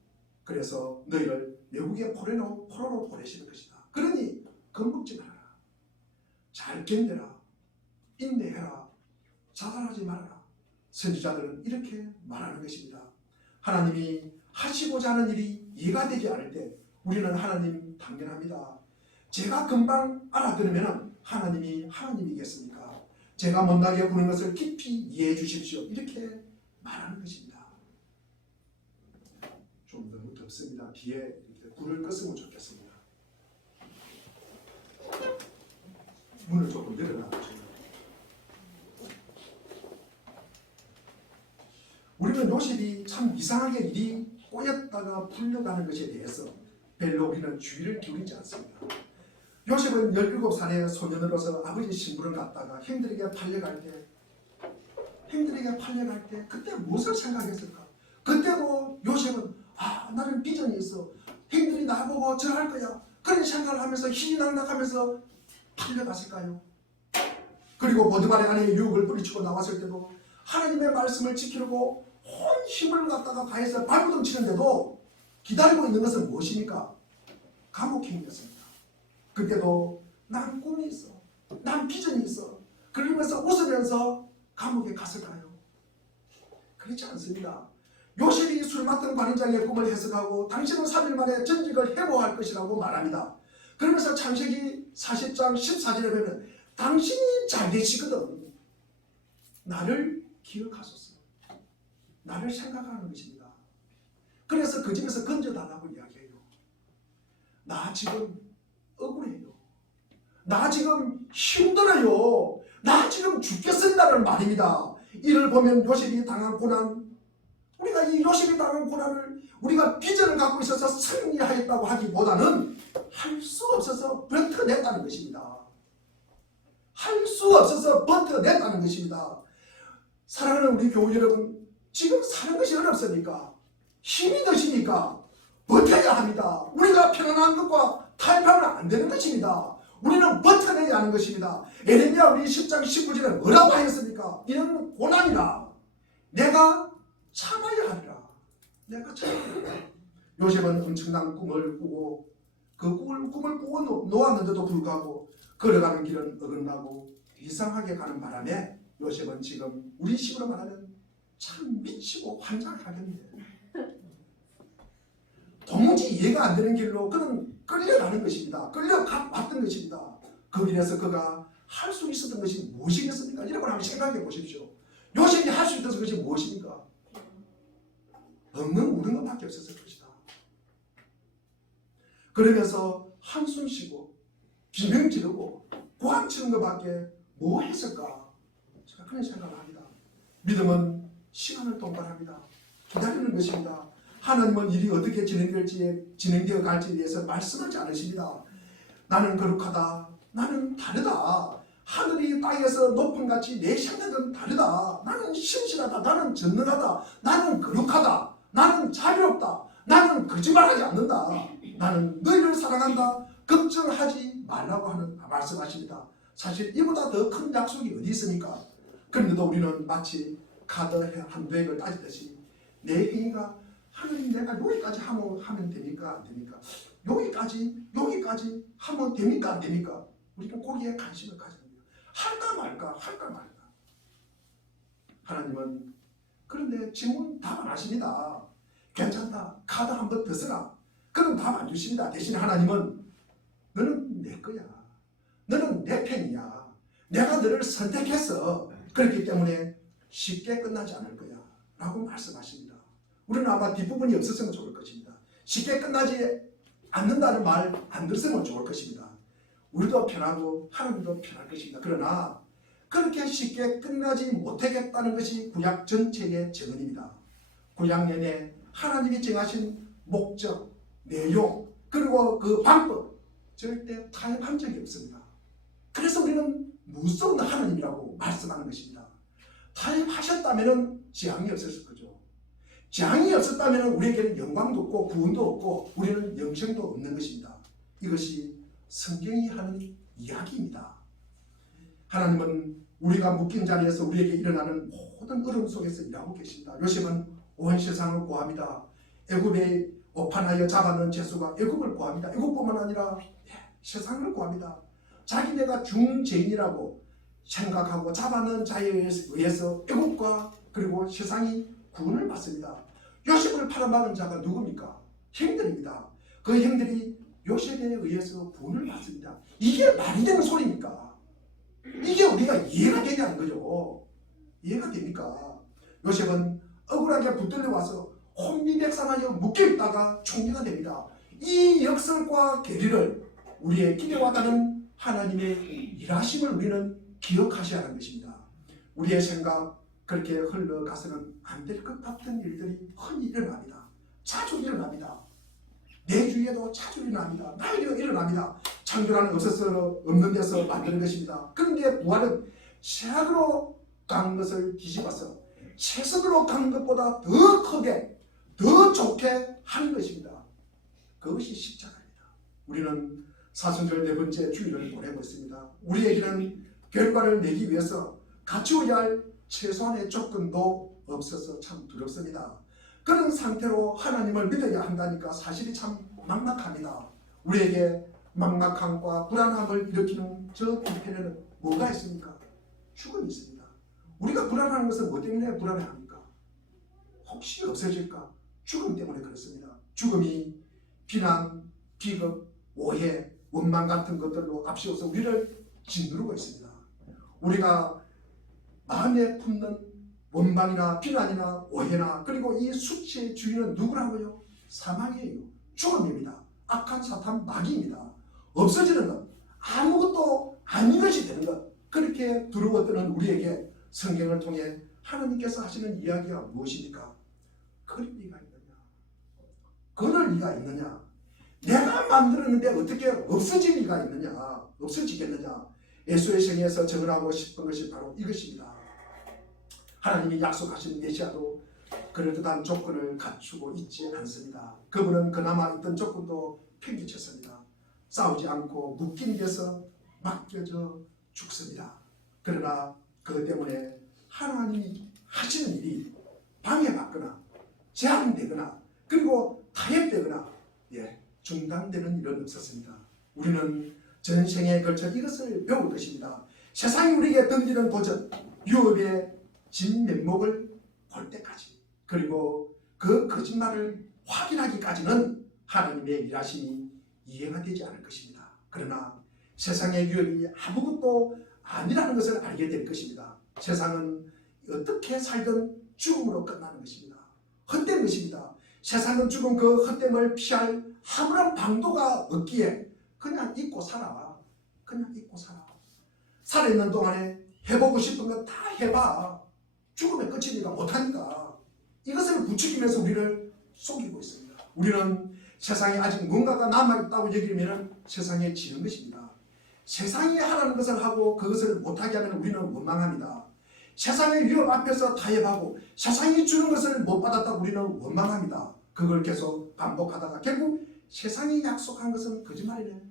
그래서 너희를 외국의 포로로 보내시는 것이다. 그러니 겁먹지 말아라. 잘 견뎌라. 인내해라. 자살하지 말아라. 선지자들은 이렇게 말하는 것입니다. 하나님이 하시고자 하는 일이 이해가 되지 않을 때 우리는 하나님 당연합니다. 제가 금방 알아들으면 하나님이 하나님이겠습니까? 제가 못나게 구는 것을 깊이 이해해 주십시오. 이렇게 말하는 것입니다. 좀 너무 덥습니다. 뒤에 이렇게 불을 껐으면 좋겠습니다. 문을 조금 열어놔보세요. 우리는 요셉이 참 이상하게 일이 꼬였다가 풀려가는 것에 대해서 별로 우리는 주의를 기울이지 않습니다. 요셉은 17살의 소년으로서 아버지 심부름 갔다가 형들에게 팔려갈 때 그때 무엇을 생각했을까? 그때도 요셉은 나는 비전이 있어. 형들이 나보고 저할 거야. 그런 생각을 하면서 희희낙낙하면서 팔려갔을까요? 그리고 보드발의 아내의 유혹을 뿌리치고 나왔을 때도 하나님의 말씀을 지키려고 온 힘을 갖다가 가해서 발버둥 치는데도 기다리고 있는 것은 무엇입니까? 감옥행이었습니다. 그때도 난 꿈이 있어. 난 비전이 있어. 그러면서 웃으면서 감옥에 갔을까요? 그렇지 않습니다. 요셉이 술 맡은 관인장의 꿈을 해석하고 당신은 3일 만에 전직을 회복할 것이라고 말합니다. 그러면서 창세기 40장 14절에 보면 당신이 잘 되시거든. 나를 기억하소서. 나를 생각하는 것입니다. 그래서 그 집에서 건져달라고 이야기해요. 나 지금 억울해요. 나 지금 힘들어요. 나 지금 죽겠습니다라는 말입니다. 이를 보면 요셉이 당한 고난, 우리가 이 요셉이 당한 고난을 우리가 비전을 갖고 있어서 승리하였다고 하기보다는 할 수 없어서 버텨냈다는 것입니다. 할 수 없어서 버텨냈다는 것입니다. 사랑하는 우리 교우 여러분, 지금 사는 것이 어렵습니까? 힘이 드십니까? 버텨야 합니다. 우리가 편안한 것과 타협하면 안 되는 것입니다. 우리는 버텨내야 하는 것입니다. 에레미야 우리 10장 19절에 뭐라고 하였습니까? 이는 고난이라 내가 참아야 하리라. 내가 참아야 하리라. 요셉은 엄청난 꿈을 꾸고 그 꿈을 꾸고 놓았는데도 불구하고 걸어가는 길은 어긋나고 이상하게 가는 바람에 요셉은 지금 우리 식으로 말하면 참 미치고 환장하겠네. 도무지 이해가 안 되는 길로 그는 끌려가는 것입니다. 끌려왔던 것입니다. 그 길에서 그가 할 수 있었던 것이 무엇이겠습니까? 이런 걸 한번 생각해 보십시오. 요셉이 할 수 있었던 것이 무엇입니까? 엉엉 우는 것밖에 없었을 것이다. 그러면서 한숨 쉬고 비명 지르고 고함 치는 것밖에 뭐 했을까? 제가 그런 생각을 합니다. 믿음은 시간을 동반합니다. 기다리는 것입니다. 하나님은 일이 어떻게 진행되어 갈지에 대해서 말씀하지 않으십니다. 나는 거룩하다. 나는 다르다. 하늘이 땅에서 높은 같이 내 생각은 다르다. 나는 신실하다. 나는 전능하다. 나는 거룩하다. 나는 자유롭다. 나는 거짓말하지 않는다. 나는 너희를 사랑한다. 걱정하지 말라고 하는 말씀하십니다. 사실 이보다 더 큰 약속이 어디 있습니까? 그런데도 우리는 마치 카드 한 백을 따지듯이 내 행위가 하나님 내가 여기까지 하면 됩니까? 안 됩니까? 여기까지 하면 됩니까? 안 됩니까? 우리는 거기에 관심을 가져야 됩니다. 할까 말까. 하나님은 그런데 질문 답 안 하십니다. 괜찮다. 카드 한 번 더 써라. 그럼 답 안 주십니다. 대신 하나님은 너는 내 거야. 너는 내 편이야. 내가 너를 선택했어. 그렇기 때문에 쉽게 끝나지 않을 거야 라고 말씀하십니다. 우리는 아마 뒷부분이 없었으면 좋을 것입니다. 쉽게 끝나지 않는다는 말 안 들었으면 좋을 것입니다. 우리도 편하고 하나님도 편할 것입니다. 그러나 그렇게 쉽게 끝나지 못하겠다는 것이 구약 전체의 정언입니다. 구약 내내 하나님이 정하신 목적, 내용, 그리고 그 방법 절대 타협한 적이 없습니다. 그래서 우리는 무서운 하나님이라고 말씀하는 것입니다. 타협하셨다면 재앙이 없었을 거죠. 재앙이 없었다면 우리에게는 영광도 없고 구원도 없고 우리는 영생도 없는 것입니다. 이것이 성경이 하는 이야기입니다. 하나님은 우리가 묶인 자리에서 우리에게 일어나는 모든 어려움 속에서 일하고 계십니다. 요셉은 온 세상을 구합니다. 애굽에 오판하여 잡아놓은 죄수가 애굽을 구합니다. 애굽뿐만 아니라 세상을 구합니다. 자기네가 중죄인이라고 생각하고 잡아놓은 자에 의해서 애굽과 그리고 세상이 구원을 받습니다. 요셉을 팔아먹은 자가 누굽니까? 형들입니다. 그 형들이 요셉에 의해서 구원을 받습니다. 이게 말이 되는 소리입니까? 이게 우리가 이해가 되냐는 거죠. 이해가 됩니까? 요셉은 억울하게 붙들려 와서 혼미백산하여 묶여있다가 총리가 됩니다. 이 역설과 계리를 우리의 기대와 다른 하나님의 일하심을 우리는 기억하셔야 하는 것입니다. 우리의 생각 그렇게 흘러가서는 안 될 것 같은 일들이 흔히 일어납니다. 자주 일어납니다. 내 주위에도 자주 일어납니다. 나에게도 일어납니다. 창조라는 없는 데서 만드는 것입니다. 그런데 부활은 새학으로 간 것을 뒤집어서 채석으로 간 것보다 더 크게 더 좋게 하는 것입니다. 그것이 십자가입니다. 우리는 사순절 네 번째 주일을 보내고 있습니다. 우리에게는 결과를 내기 위해서 갖추어야 할 최소한의 조건도 없어서 참 두렵습니다. 그런 상태로 하나님을 믿어야 한다니까 사실이 참 막막합니다. 우리에게 막막함과 불안함을 일으키는 저 뒤편에는 뭐가 있습니까? 죽음이 있습니다. 우리가 불안하는 것은 뭐 때문에 불안해합니까? 혹시 없어질까? 죽음 때문에 그렇습니다. 죽음이 비난, 비극, 오해, 원망 같은 것들로 앞세워서 우리를 짓누르고 있습니다. 우리가 마음에 품는 원망이나 비난이나 오해나 그리고 이 수치의 주인은 누구라고요? 사망이에요. 죽음입니다. 악한 사탄 마귀입니다. 없어지는 것, 아무것도 아닌 것이 되는 것, 그렇게 두려워뜨는 우리에게 성경을 통해 하나님께서 하시는 이야기가 무엇입니까? 그럴 리가 있느냐? 그럴 리가 있느냐? 내가 만들었는데 어떻게 없어질 리가 있느냐? 없어지겠느냐? 예수의 생애에서 정언하고 싶은 것이 바로 이것입니다. 하나님이 약속하신 메시아도 그럴듯한 조건을 갖추고 있지 않습니다. 그분은 그나마 있던 조건도 팽개쳤습니다. 싸우지 않고 묶인 데서 맡겨져 죽습니다. 그러나 그것 때문에 하나님이 하시는 일이 방해받거나 제한되거나 그리고 타협되거나 중단되는 일은 없었습니다. 우리는 전생에 걸쳐 이것을 배울 것입니다. 세상이 우리에게 던지는 도전, 유업의 진면목을 볼 때까지 그리고 그 거짓말을 확인하기까지는 하나님의 일하심이 이해가 되지 않을 것입니다. 그러나 세상의 유업이 아무것도 아니라는 것을 알게 될 것입니다. 세상은 어떻게 살든 죽음으로 끝나는 것입니다. 헛된 것입니다. 세상은 죽음 그 헛됨을 피할 아무런 방도가 없기에 그냥 잊고 살아. 그냥 잊고 살아. 살아있는 동안에 해보고 싶은 거 다 해봐. 죽음의 끝이니까 못하니까. 이것을 부추기면서 우리를 속이고 있습니다. 우리는 세상에 아직 뭔가가 남아있다고 여기면 세상에 지는 것입니다. 세상이 하라는 것을 하고 그것을 못하게 하면 우리는 원망합니다. 세상의 위협 앞에서 타협하고 세상이 주는 것을 못 받았다고 우리는 원망합니다. 그걸 계속 반복하다가 결국 세상이 약속한 것은 거짓말이네.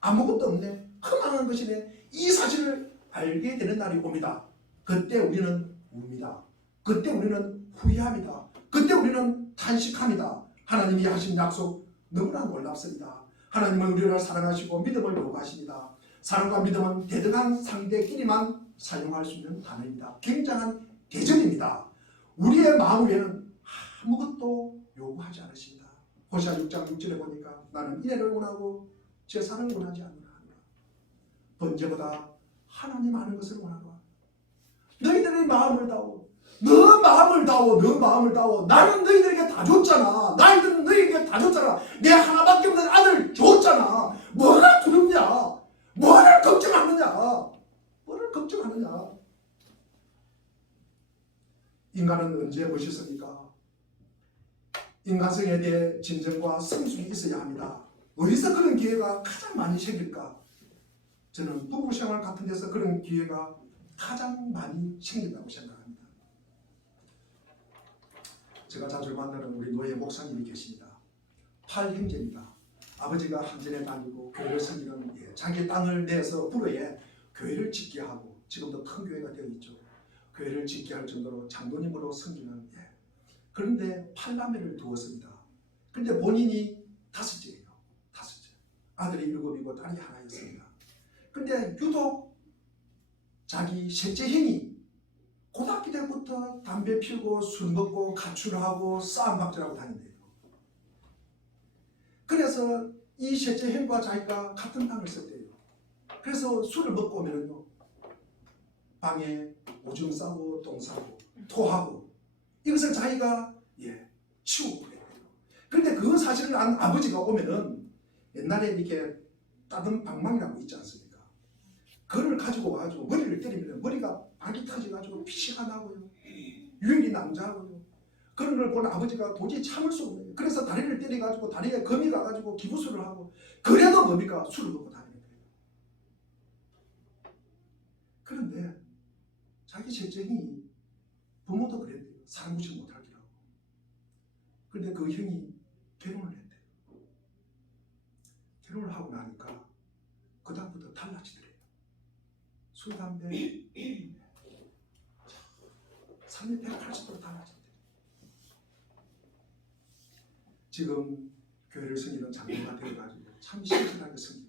아무것도 없네. 허망한 것이네. 이 사실을 알게 되는 날이 옵니다. 그때 우리는 웁니다. 그때 우리는 후회합니다. 그때 우리는 탄식합니다. 하나님이 하신 약속 너무나 놀랍습니다. 하나님은 우리를 사랑하시고 믿음을 요구하십니다. 사랑과 믿음은 대등한 상대끼리만 사용할 수 있는 단어입니다. 굉장한 대전입니다. 우리의 마음 위에는 아무것도 요구하지 않으십니다. 호시아 6장 6절에 보니까 나는 인애를 원하고 제사를 원하지 않노라. 번제보다 하나님 아는 것을 원하노라. 너희들의 마음을 다오. 너 마음을 다오. 너 마음을 다오. 나는 너희들에게 다 줬잖아. 나이들은 너희에게 다 줬잖아. 내 하나밖에 없는 아들 줬잖아. 뭐가 두렵냐? 뭐를 걱정하느냐? 뭐를 걱정하느냐? 인간은 언제 멋있습니까? 인간성에 대해 진정과 성숙이 있어야 합니다. 어디서 그런 기회가 가장 많이 생길까? 저는 부부 생활 같은 데서 그런 기회가 가장 많이 생긴다고 생각합니다. 제가 자주 만나는 우리 노예 목사님이 계십니다. 8형제입니다. 아버지가 한전에 다니고 교회를 섬기는 자기 땅을 내서 불어에 교회를 짓게 하고 지금도 큰 교회가 되어 있죠. 교회를 짓게 할 정도로 장로님으로 섬기는 그런데 8남매를 두었습니다. 그런데 본인이 5째예요. 5째. 아들이 7이고 딸이 하나였습니다. 그런데 유독 자기 셋째 형이 고등학교 때부터 담배 피우고 술 먹고 가출하고 싸움박질하고 다닌대요. 그래서 이 셋째 형과 자기가 같은 방을 썼대요. 그래서 술을 먹고 오면은요, 방에 오줌 싸고 똥 싸고 토하고 이것을 자기가 치우고 그래요. 그런데 그 사실을 안 아버지가 오면은 옛날에 이렇게 따뜻한 방망이라고 있지 않습니까? 그걸 가지고 와가지고 머리를 때리면 머리가 박이 터져가지고 피가 나고요. 유일이 남자고요. 그런 걸 본 아버지가 도저히 참을 수 없는 거예요. 그래서 다리를 때려가지고 다리에 검이 가가지고 기부술을 하고 그래도 뭡니까? 술을 먹고 다니는 거예요. 그런데 자기 셋째 형이 부모도 그랬대요. 사람 무시 못할 기라고. 그런데 그 형이 결혼을 했대요. 결혼을 하고 나니까 그 다음부터 달라지더래요. 술, 담배 380도로 달라진대요. 지금 교회를 섬기는 장로가 되어가지고 참 신실하게 섬기고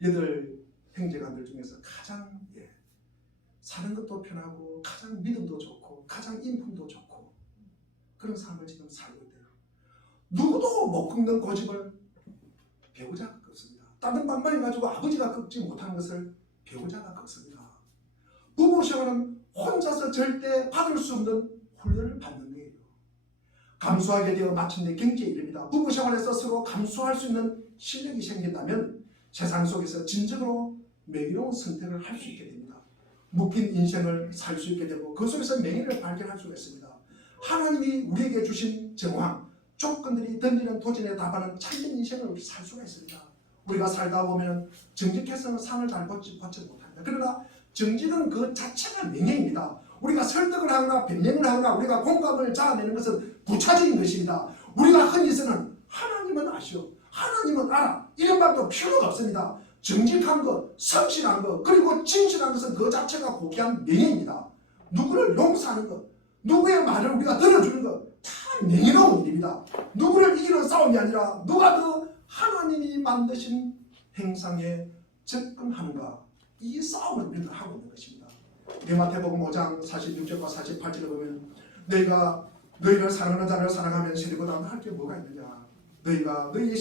8 형제간들 중에서 가장 사는 것도 편하고 가장 믿음도 좋고 가장 인품도 좋고 그런 삶을 지금 살고 있대요. 누구도 못 긁는 고집을 배우자가 꺾습니다. 다른 방망이 가지고 아버지가 꺾지 못하는 것을 배우자가 꺾습니다. 부부 생활은 혼자서 절대 받을 수 없는 훈련을 받는 거예요. 감수하게 되어 마침내 경지에 이릅니다. 부부 생활에서 서로 감수할 수 있는 실력이 생긴다면 세상 속에서 진정으로 명예로운 선택을 할 수 있게 됩니다. 묶인 인생을 살 수 있게 되고 그 속에서 명예를 발견할 수가 있습니다. 하나님이 우리에게 주신 정황, 조건들이 던지는 도전에 답하는 참된 인생을 살 수가 있습니다. 우리가 살다 보면 정직해서는 상을 잘 받지 못합니다. 그러나 정직은 그 자체가 명예입니다. 우리가 설득을 하거나 변명을 하거나 우리가 공감을 자아내는 것은 부차적인 것입니다. 우리가 흔히 쓰는 하나님은 아시오, 하나님은 알아, 이런 말도 필요가 없습니다. 정직한 것, 성실한 것, 그리고 진실한 것은 그 자체가 고귀한 명예입니다. 누구를 용서하는 것, 누구의 말을 우리가 들어주는 것, 다 명예로운 일입니다. 누구를 이기는 싸움이 아니라 누가 더 하나님이 만드신 행상에 접근하는가, 이 싸움을 우리는 하고 있는 것입니다. 마태복음 5장 46절과 48절을 보면 너희가 너희를 사랑하는 자를 사랑하면 세리보다 할 게 뭐가 있느냐, 너희가 너희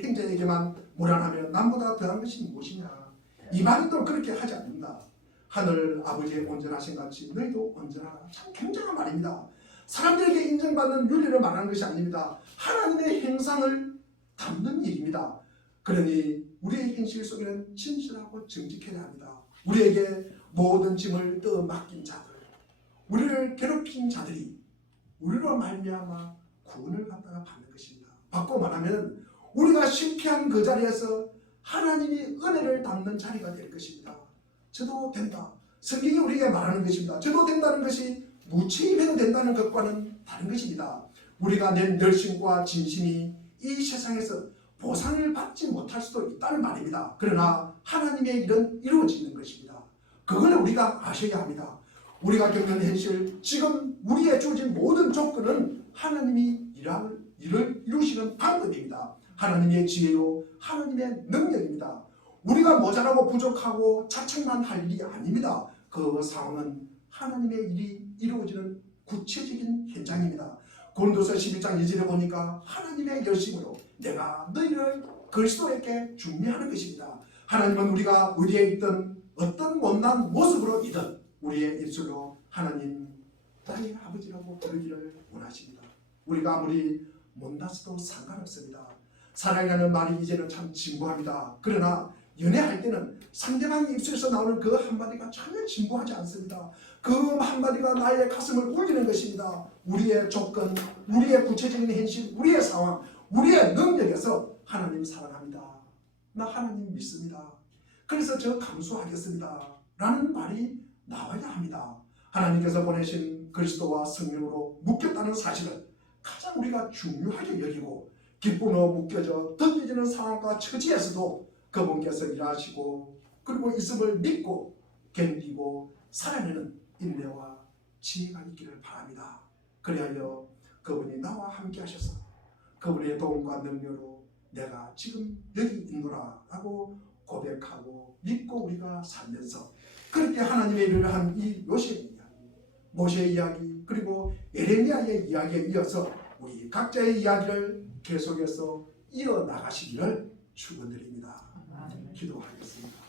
형제에게만 모란하면 남보다 더한 것이 무엇이냐. 이 말도 그렇게 하지 않는다. 하늘 아버지의 온전하신 같이 너희도 온전하라. 참 굉장한 말입니다. 사람들에게 인정받는 윤리를 말하는 것이 아닙니다. 하나님의 형상을 담는 일입니다. 그러니 우리의 현실 속에는 진실하고 정직해야 합니다. 우리에게 모든 짐을 떠맡긴 자들, 우리를 괴롭힌 자들이 우리로 말미암아 구원을 갖다가 받는 것입니다. 바꿔 말하면 우리가 실패한 그 자리에서 하나님이 은혜를 담는 자리가 될 것입니다. 저도 된다. 성경이 우리에게 말하는 것입니다. 저도 된다는 것이 무책임해도 된다는 것과는 다른 것입니다. 우리가 낸 열심과 진심이 이 세상에서 보상을 받지 못할 수도 있다는 말입니다. 그러나 하나님의 일은 이루어지는 것입니다. 그걸 우리가 아셔야 합니다. 우리가 겪는 현실, 지금 우리의 주어진 모든 조건은 하나님이 일을 이루시는 방법입니다. 하나님의 지혜요, 하나님의 능력입니다. 우리가 모자라고 부족하고 자책만 할 일이 아닙니다. 그 상황은 하나님의 일이 이루어지는 구체적인 현장입니다. 고린도서 11장 2절에 보니까 하나님의 열심으로 내가 너희를 그리스도에게 중매하는 것입니다. 하나님은 우리가 어디에 있든 어떤 못난 모습으로 있든 우리의 입술로 하나님 나의 아버지라고 부르기를 원하십니다. 우리가 아무리 못났어도 상관없습니다. 사랑이라는 말이 이제는 참 진부합니다. 그러나 연애할 때는 상대방의 입술에서 나오는 그 한마디가 전혀 진부하지 않습니다. 그 한마디가 나의 가슴을 울리는 것입니다. 우리의 조건, 우리의 구체적인 현실, 우리의 상황, 우리의 능력에서 하나님 사랑합니다. 나 하나님 믿습니다. 그래서 저 감수하겠습니다. 라는 말이 나와야 합니다. 하나님께서 보내신 그리스도와 성령으로 묶였다는 사실을 가장 우리가 중요하게 여기고 기쁨으로 묶여져 던져지는 상황과 처지에서도 그분께서 일하시고 그리고 있음을 믿고 견디고 살아내는 인내와 지혜가 있기를 바랍니다. 그리하여 그분이 나와 함께 하셔서 그분의 도움과 능력으로 내가 지금 여기 있노라 라고 고백하고 믿고 우리가 살면서 그렇게 하나님의 일을 한 이 요셉 이야기, 모세의 이야기 그리고 에레미야의 이야기에 이어서 우리 각자의 이야기를 계속해서 이어나가시기를 축원드립니다. 기도하겠습니다.